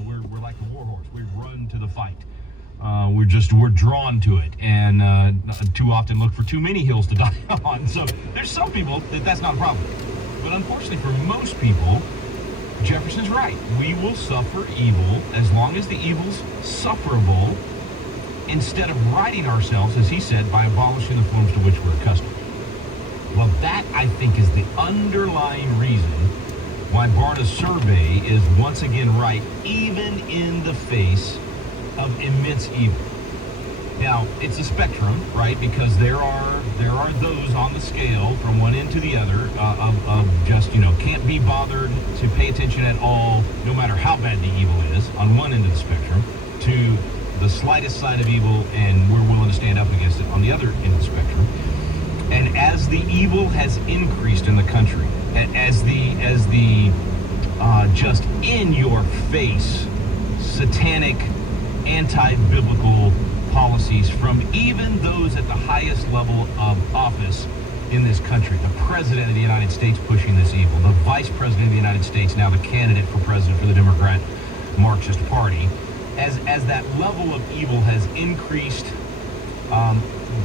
So we're like a war horse. We run to the fight. We're drawn to it, and too often look for too many hills to die on. So there's some people that's not a problem. But unfortunately for most people, Jefferson's right. We will suffer evil as long as the evil's sufferable, instead of righting ourselves, as he said, by abolishing the forms to which we're accustomed. Well, that, I think, is the underlying reason why Barna's survey is once again right, even in the face of immense evil. Now, it's a spectrum, right? Because there are those on the scale from one end to the other of just, can't be bothered to pay attention at all, no matter how bad the evil is, on one end of the spectrum, to the slightest sign of evil, and we're willing to stand up against it on the other end of the spectrum. And as the evil has increased in the country, as the just in your face satanic, anti-biblical policies from even those at the highest level of office in this country, the President of the United States pushing this evil, the Vice President of the United States, now the candidate for president for the Democrat Marxist Party, as that level of evil has increased,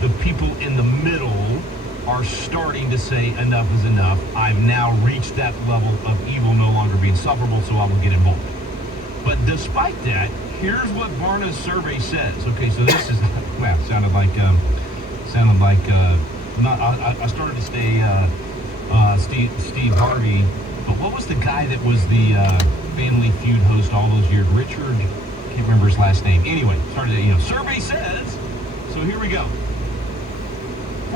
the people in the middle are starting to say enough is enough. I've now reached that level of evil no longer being sufferable, so I will get involved. But despite that, here's what Barna's survey says. Okay, so this is, well, sounded like, I started to say Steve Harvey, but what was the guy that was the Family Feud host all those years? Richard, can't remember his last name. Anyway, survey says, so here we go.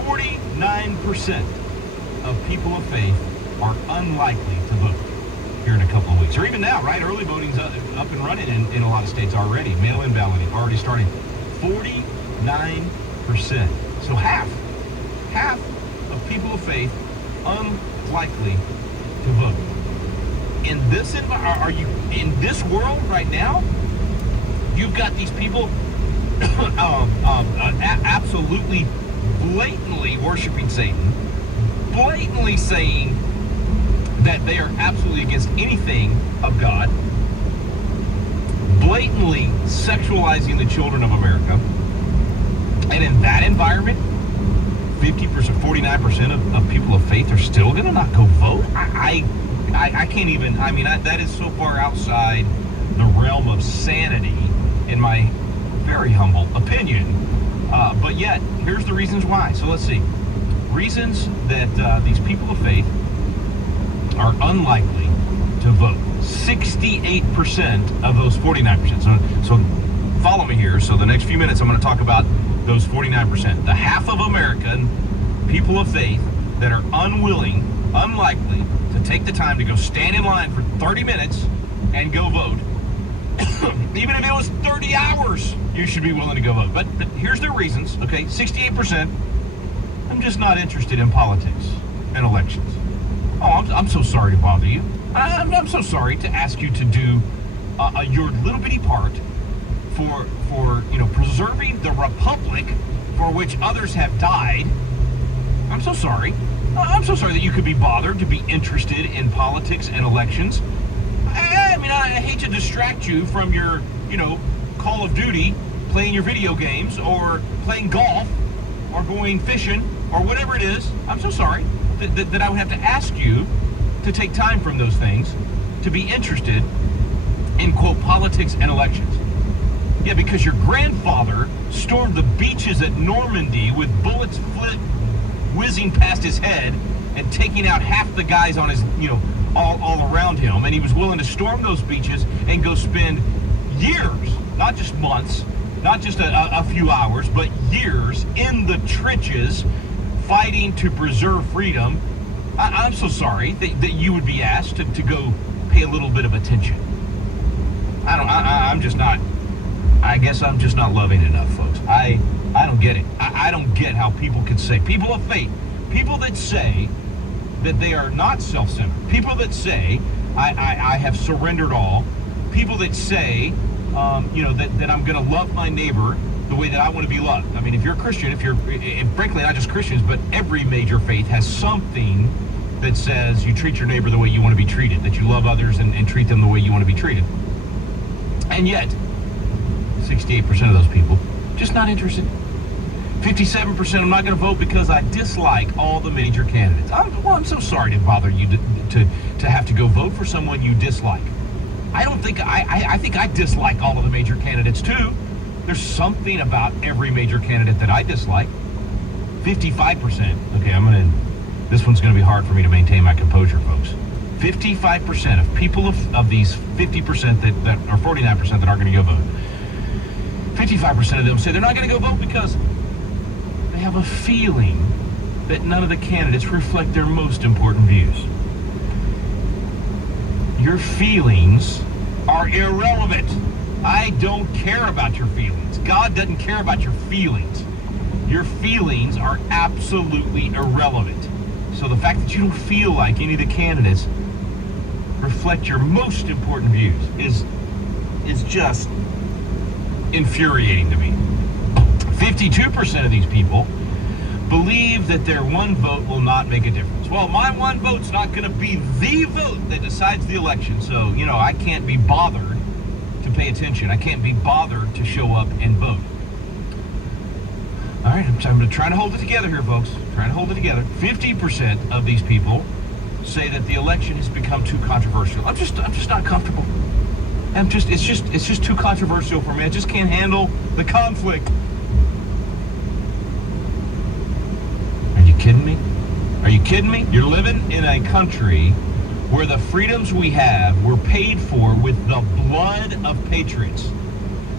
49% of people of faith are unlikely to vote here in a couple of weeks, or even now, right? Early voting's up and running in a lot of states already. Mail-in balloting already starting. 49%. So half of people of faith unlikely to vote. In this are you in this world right now? You've got these people absolutely blatantly worshiping Satan, blatantly saying that they are absolutely against anything of God, blatantly sexualizing the children of America. And in that environment, 50%, 49% of people of faith are still going to not go vote. I can't even, that is so far outside the realm of sanity, in my very humble opinion. But yet, here's the reasons why. So let's see. Reasons that these people of faith are unlikely to vote. 68% of those 49%. So follow me here. So the next few minutes, I'm going to talk about those 49%. The half of American people of faith that are unwilling, unlikely to take the time to go stand in line for 30 minutes and go vote. Even if it was 30 hours, you should be willing to go vote. But here's their reasons, okay? 68%, I'm just not interested in politics and elections. Oh, I'm so sorry to bother you. I'm so sorry to ask you to do your little bitty part for preserving the republic for which others have died. I'm so sorry. I'm so sorry that you could be bothered to be interested in politics and elections. I hate to distract you from your, Call of Duty, playing your video games, or playing golf, or going fishing, or whatever it is. I'm so sorry that I would have to ask you to take time from those things to be interested in, quote, politics and elections. Yeah, because your grandfather stormed the beaches at Normandy with bullets whizzing past his head and taking out half the guys on his, all around him, and he was willing to storm those beaches and go spend years, not just months, not just a few hours, but years in the trenches fighting to preserve freedom. I'm so sorry that you would be asked to go pay a little bit of attention. I guess I'm just not loving enough, folks. I don't get it. I don't get how people can say, people of faith, people that say that they are not self-centered, people that say, I have surrendered all, people that say, that I'm going to love my neighbor the way that I want to be loved. If you're a Christian, and frankly, not just Christians, but every major faith has something that says you treat your neighbor the way you want to be treated, that you love others and treat them the way you want to be treated. And yet, 68% of those people just not interested. 57% I'm not going to vote because I dislike all the major candidates. I'm so sorry to bother you to have to go vote for someone you dislike. I think I dislike all of the major candidates too. There's something about every major candidate that I dislike. 55%. Okay, this one's going to be hard for me to maintain my composure, folks. 55% of people of these 50% that or 49% that aren't going to go vote. 55% of them say they're not going to go vote because they have a feeling that none of the candidates reflect their most important views. Your feelings are irrelevant. I don't care about your feelings. God doesn't care about your feelings. Your feelings are absolutely irrelevant. So the fact that you don't feel like any of the candidates reflect your most important views is just infuriating to me. 52% of these people believe that their one vote will not make a difference. Well, my one vote's not going to be the vote that decides the election, so, I can't be bothered to pay attention. I can't be bothered to show up and vote. All right, I'm trying to hold it together here, folks. Trying to hold it together. 50% of these people say that the election has become too controversial. I'm just not comfortable. It's just too controversial for me. I just can't handle the conflict. Are you kidding me? Are you kidding me? You're living in a country where the freedoms we have were paid for with the blood of patriots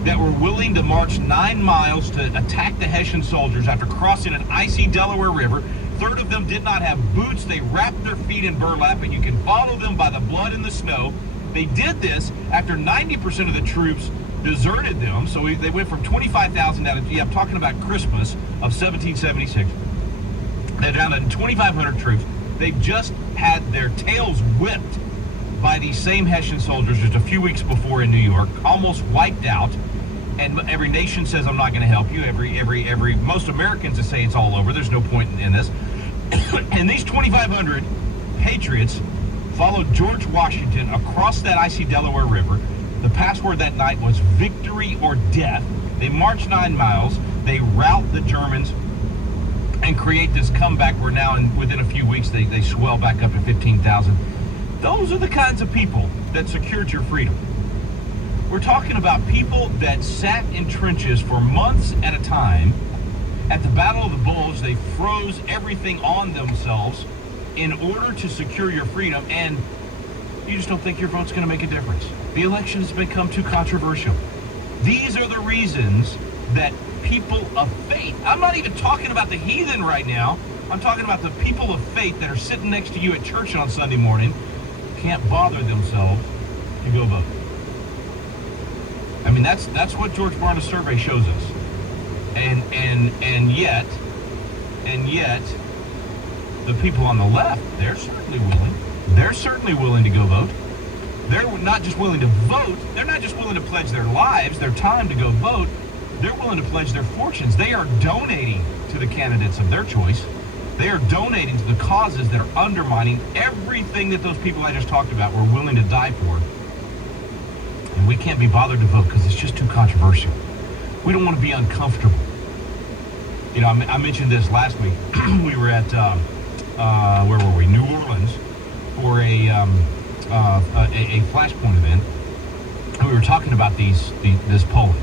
that were willing to march 9 miles to attack the Hessian soldiers after crossing an icy Delaware River. A third of them did not have boots. They wrapped their feet in burlap, and you can follow them by the blood in the snow. They did this after 90% of the troops deserted them. So they went from 25,000 down to, I'm talking about Christmas of 1776. They're down to 2,500 troops. They've just had their tails whipped by these same Hessian soldiers just a few weeks before in New York, almost wiped out. And every nation says, I'm not going to help you. Most Americans that say it's all over. There's no point in this. And these 2,500 patriots followed George Washington across that icy Delaware River. The password that night was victory or death. They marched 9 miles. They rout the Germans and create this comeback where now within a few weeks they swell back up to 15,000. Those are the kinds of people that secured your freedom. We're talking about people that sat in trenches for months at a time. At the Battle of the Bulge, they froze everything on themselves in order to secure your freedom, and you just don't think your vote's going to make a difference. The election has become too controversial. These are the reasons that people of faith, I'm not even talking about the heathen right now, I'm talking about the people of faith that are sitting next to you at church on Sunday morning, can't bother themselves to go vote. I mean, that's what George Barna's survey shows us. And yet, the people on the left, they're certainly willing. They're certainly willing to go vote. They're not just willing to vote. They're not just willing to pledge their lives, their time to go vote. They're willing to pledge their fortunes. They are donating to the candidates of their choice. They are donating to the causes that are undermining everything that those people I just talked about were willing to die for. And we can't be bothered to vote because it's just too controversial. We don't want to be uncomfortable. I mentioned this last week. We were at, where were we? New Orleans for a Flashpoint event. And we were talking about this Poland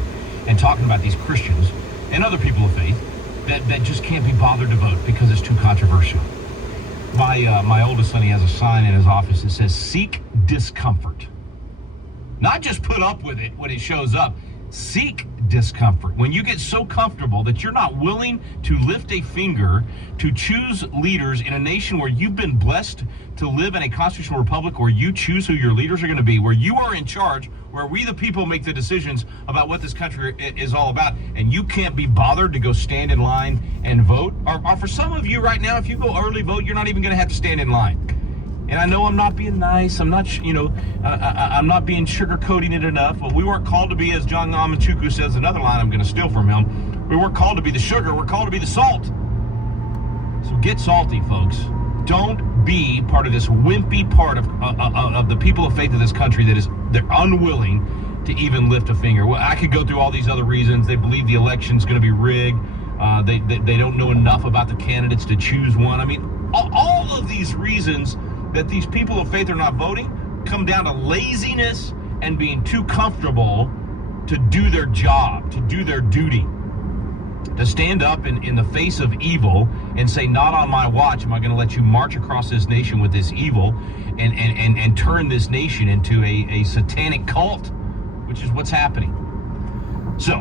and talking about these Christians and other people of faith that just can't be bothered to vote because it's too controversial. My oldest son, he has a sign in his office that says, "Seek discomfort." Not just put up with it when it shows up. Seek discomfort. When you get so comfortable that you're not willing to lift a finger to choose leaders in a nation where you've been blessed to live in a constitutional republic where you choose who your leaders are going to be, where you are in charge, where we the people make the decisions about what this country is all about, and you can't be bothered to go stand in line and vote. Or for some of you right now, if you go early vote, you're not even going to have to stand in line. And I know I'm not being nice. I'm not, I'm not being sugarcoating it enough. But we weren't called to be, as John Amachuku says, another line I'm going to steal from him. We weren't called to be the sugar. We're called to be the salt. So get salty, folks. Don't be part of this wimpy part of the people of faith of this country they're unwilling to even lift a finger. Well, I could go through all these other reasons. They believe the election's going to be rigged. They don't know enough about the candidates to choose one. I mean, all of these reasons that these people of faith are not voting come down to laziness and being too comfortable to do their job, to do their duty, to stand up in the face of evil and say, not on my watch am I going to let you march across this nation with this evil and turn this nation into a satanic cult, which is what's happening. So,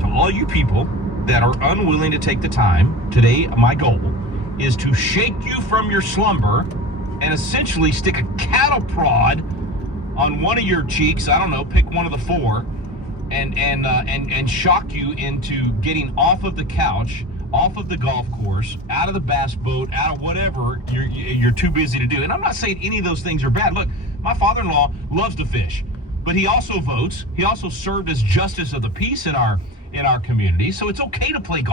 to all you people that are unwilling to take the time, today my goal is to shake you from your slumber and essentially stick a cattle prod on one of your cheeks. I don't know, pick one of the four, and shock you into getting off of the couch, off of the golf course, out of the bass boat, out of whatever you're too busy to do. And I'm not saying any of those things are bad. Look, my father-in-law loves to fish, but he also votes. He also served as justice of the peace in our community. So it's okay to play golf.